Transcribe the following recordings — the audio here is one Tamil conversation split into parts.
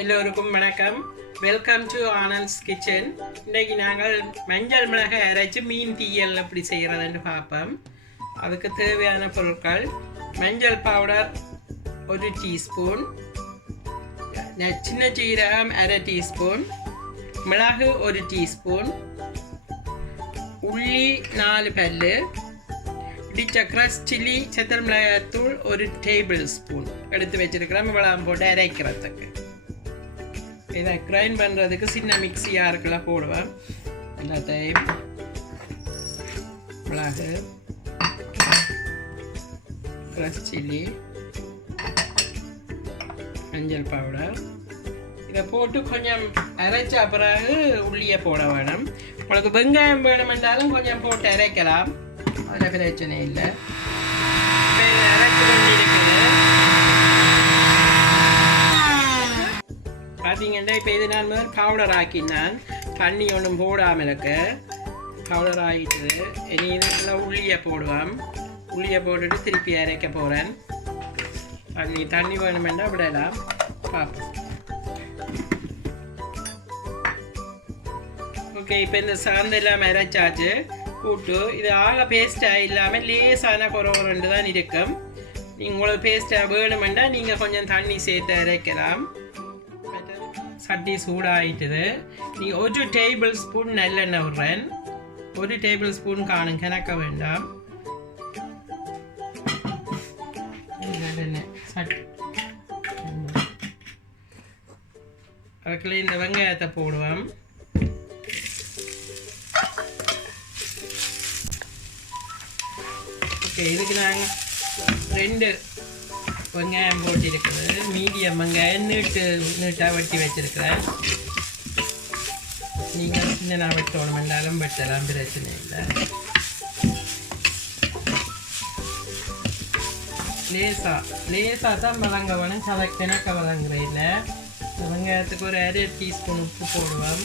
எல்லோருக்கும் வணக்கம். Welcome to Anand's kitchen. இன்றைக்கி நாங்கள் மஞ்சள் மிளகாய் அரைச்சி மீன் தீயல் எப்படி செய்கிறதுன்னு பார்ப்போம். அதுக்கு தேவையான பொருட்கள்: மஞ்சள் பவுடர் 1 டீஸ்பூன், சின்ன சீரகம் 1/2 டீஸ்பூன், மிளகு 1 டீஸ்பூன், உள்ளி 4 பல்லு, இடிச்ச க்ரஷ் சில்லி செத்தல் மிளகாய்த்தூள் 1 டேபிள் ஸ்பூன் எடுத்து வச்சுருக்கிறோம். இவ்வளவு போட்டு அரைக்கிறதுக்கு. இதை கிரைண்ட் பண்ணுறதுக்கு சின்ன மிக்ஸி யாருக்கெல்லாம் போடுவேன். எல்லாத்தையும் மிளகு, க்ரஷ் சில்லி, மஞ்சள் பவுடர் இதை போட்டு கொஞ்சம் அரைச்ச பிறகு உள்ளியை போட வேணும். உங்களுக்கு வெங்காயம் வேணுமென்றாலும் கொஞ்சம் போட்டு அரைக்கலாம், அதில் பிரச்சனை இல்லை. அரைச்சி கொண்டு இருக்குது பார்த்தீங்கன்னா. இப்போ இது நான் முதல் பவுடர் ஆக்கினான், தண்ணி ஒன்றும் போடாமல் இருக்க பவுடர் ஆகிட்டுது. இனி இதில் உள்ளியை போடுவேன். உள்ளியை போட்டுட்டு திருப்பி அரைக்க போகிறேன். தண்ணி வேணுமெண்டா விடலாம், பார்ப்போம். ஓகே, இப்போ இந்த சாந்தெல்லாம் அரைச்சாச்சு. கூட்டு இது ஆக பேஸ்ட்டாக இல்லாமல் லேசான குறவுண்டு தான் இருக்கும். உங்களுக்கு பேஸ்ட்டாக வேணுமெண்டா நீங்கள் கொஞ்சம் தண்ணி சேர்த்து அரைக்கலாம். சட்டி சூடாகிட்டுது. நீங்கள் 1 டேபிள் ஸ்பூன் நல்லெண்ணெய் விடுறேன். 1 டேபிள் ஸ்பூன் காணும், கணக்க வேண்டாம். நல்லெண்ணெய் சட்டி அதுக்குள்ள இந்த வெங்காயத்தை போடுவோம். ஓகே, இதுக்கு நாங்கள் 2 வெங்காயம் போட்டிருக்குது. மீடியம் வெங்காயம் நீட்டாக வெட்டி வச்சிருக்கிறேன். நீங்கள் சின்ன வெட்டணும் என்றாலும் வெட்டலாம், பிரச்சனை இல்லை. லேசாக தான் வதங்க வேணும், கிணக்க வதங்குற இல்லை. வெங்காயத்துக்கு ஒரு 1/2 டீஸ்பூன் உப்பு போடுவோம்.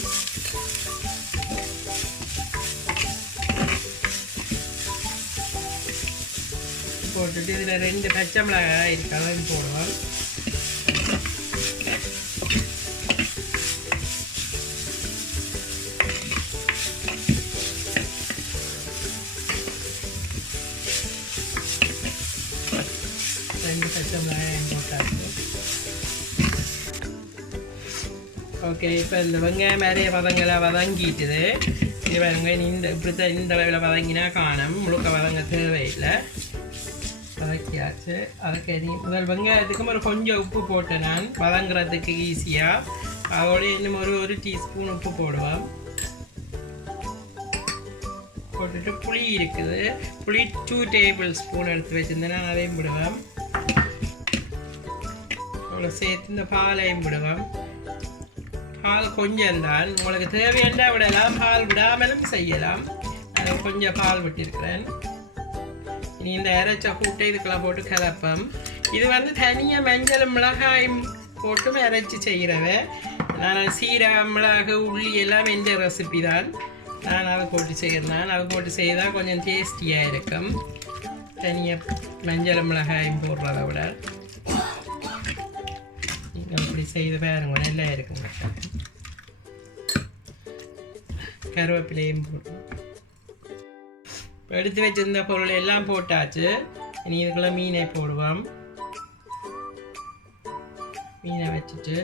போட்டுட்டு இதில் 2 பச்சை மிளகாய் இருக்காதையும் போடுவோம். பச்சை மிளகாயும் போட்டாச்சு. ஓகே, இப்போ இந்த வெங்காயம் நிறைய வதங்கிட்டுது. இது வெங்காயம் இப்படித்தான் இந்த அளவில் வதங்கினா காணும், முழுக்க வதங்க தேவையில்லை. வதக்கியாச்சு. அதுக்கு முதல் வெங்காயத்துக்கும் ஒரு கொஞ்சம் உப்பு போட்டேன் நான், வதங்குறதுக்கு ஈஸியாக. அதோட இன்னும் ஒரு டீஸ்பூன் உப்பு போடுவேன். போட்டுட்டு புளி இருக்குது. புளி 2 டேபிள் ஸ்பூன் எடுத்து வச்சுருந்தேன், நான் அதையும் விடுவேன். அவ்வளோ சேர்த்து இந்த பாலையும் விடுவேன். பால் கொஞ்சம் தான், உங்களுக்கு தேவையாண்டா விடலாம், பால் விடாமலும் செய்யலாம். அதை கொஞ்சம் பால் விட்டிருக்கிறேன். இந்த அரைச்ச கூட்டை இதுக்கெல்லாம் போட்டு கலப்பம். இது தனியாக மஞ்சள் மிளகாயும் போட்டும் அரைச்சி செய்கிறவ. நான் சீரகம், மிளகு, உள்ளி எல்லாம் எந்த ரெசிபி தான். நான் அதை போட்டு செய்கிறேன். அதை போட்டு செய்தால் கொஞ்சம் டேஸ்டியாக இருக்கும், தனியாக மஞ்சள் மிளகாயும் போடுறத விட. நீங்கள் இப்படி செய்து பாருங்க, நல்லா இருக்குங்க. கருவேப்பிலையும் போடுறோம். எடுத்து வச்சிருந்த பொருள் எல்லாம் போட்டாச்சு. இனி இதுக்குள்ள மீனை போடுவோம். மீனை வச்சுட்டு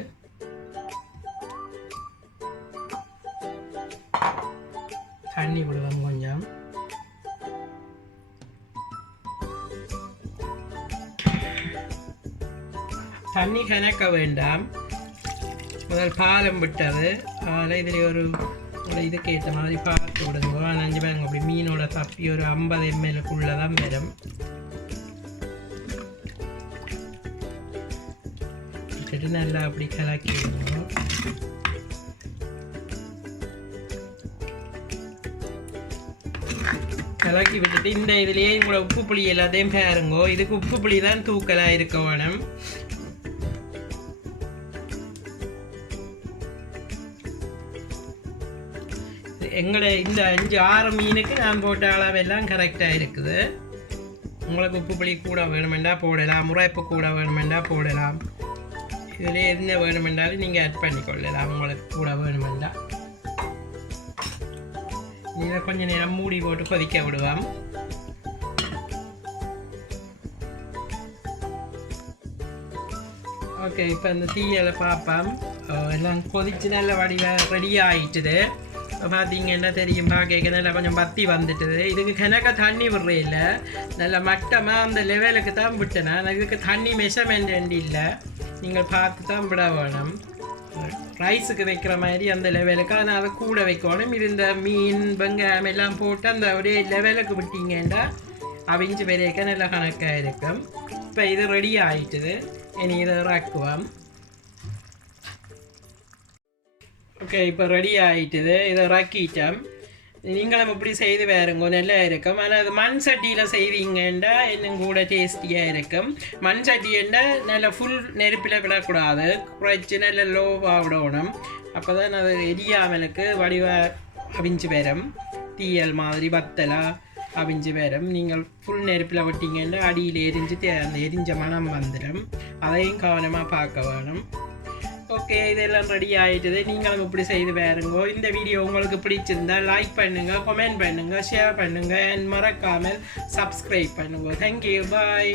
தண்ணி விடுவோம் கொஞ்சம். தண்ணி கணக்க வேண்டாம், முதல் பாலம் விட்டது. அதில் இதில் ஒரு இதுக்கு ஏற்ற மாதிரி பார்த்து விடுங்க. 5 பேருங்க அப்படி மீனோட தப்பி ஒரு 50 ml தான் வரும். நல்லா அப்படி கலக்கி விடுங்க. கலக்கி விட்டுட்டு இந்த இதுலேயே உங்களோட உப்பு புளி எல்லாத்தையும் பாருங்கோ. இதுக்கு உப்பு புளி தான் தூக்கலாக இருக்க வேணும். எங்களை இந்த 5-6 மீனுக்கு நான் போட்ட அளவெல்லாம் கரெக்டாக இருக்குது. உங்களுக்கு உப்பு புளி கூட வேணுமெண்டா போடலாம், முறைப்பு கூட வேணுமெண்டா போடலாம். இதில் என்ன வேணுமென்றாலும் நீங்கள் ஆட் பண்ணிக்கொள்ளலாம் உங்களுக்கு கூட வேணுமெண்டா. இதை கொஞ்சம் நேரம் மூடி போட்டு கொதிக்க விடுவோம். ஓகே, இப்போ இந்த தீயலை பார்ப்போம். எல்லாம் கொதிச்சு நல்ல வடிவாக ரெடி ஆகிட்டுது. இப்போ பார்த்தீங்கன்னா தெரியும், பார்க்க நல்லா கொஞ்சம் பத்தி வந்துட்டுது. இதுக்கு கணக்காக தண்ணி விடுறே இல்லை, நல்ல மட்டமாக அந்த லெவலுக்கு தான் விட்டேனா. இதுக்கு தண்ணி மெஷர்மெண்ட் இல்லை, நீங்கள் பார்த்து தான் விட வேணும். ரைஸுக்கு வைக்கிற மாதிரி அந்த லெவலுக்கு ஆனால் அதை கூட வைக்கணும். இது இந்த மீன் வெங்காயம் எல்லாம் போட்டு அந்த ஒரே லெவலுக்கு விட்டீங்கன்னா அவிஞ்சு வரைக்க நல்லா கணக்காக இருக்கும். இப்போ இது ரெடி ஆகிட்டுது, இனி இதை இறக்குவோம். ஓகே, இப்போ ரெடி ஆகிட்டுது, இதை இறக்கிட்டோம். நீங்களும் இப்படி செய்து வேறுங்க, நல்லா இருக்கும். ஆனால் அது மண் சட்டியில் செய்வீங்கன்னா இன்னும் கூட டேஸ்டியாக இருக்கும். மண் சட்டின்னா நல்லா ஃபுல் நெருப்பில் விடக்கூடாது, குறைச்சி நல்லா லோவாக விடணும். அப்போ தான் அது எரியாமலுக்கு வடிவாக அவிஞ்சு வரும். தீயல் மாதிரி வத்தலாக அவிஞ்சு வரும். நீங்கள் ஃபுல் நெருப்பில் விட்டீங்கன்னா அடியில் அந்த எரிஞ்ச மனம் வந்துடும். அதையும் கவனமாக பார்க்க வேணும். ஓகே, இதெல்லாம் ரெடி ஆகிட்டுது. நீங்களும் இப்படி செய்து வேறுங்கோ. இந்த வீடியோ உங்களுக்கு பிடிச்சிருந்தா லைக் பண்ணுங்கள், கமெண்ட் பண்ணுங்கள், ஷேர் பண்ணுங்கள், மறக்காமல் சப்ஸ்கிரைப் பண்ணுங்க. தேங்க்யூ, பாய்.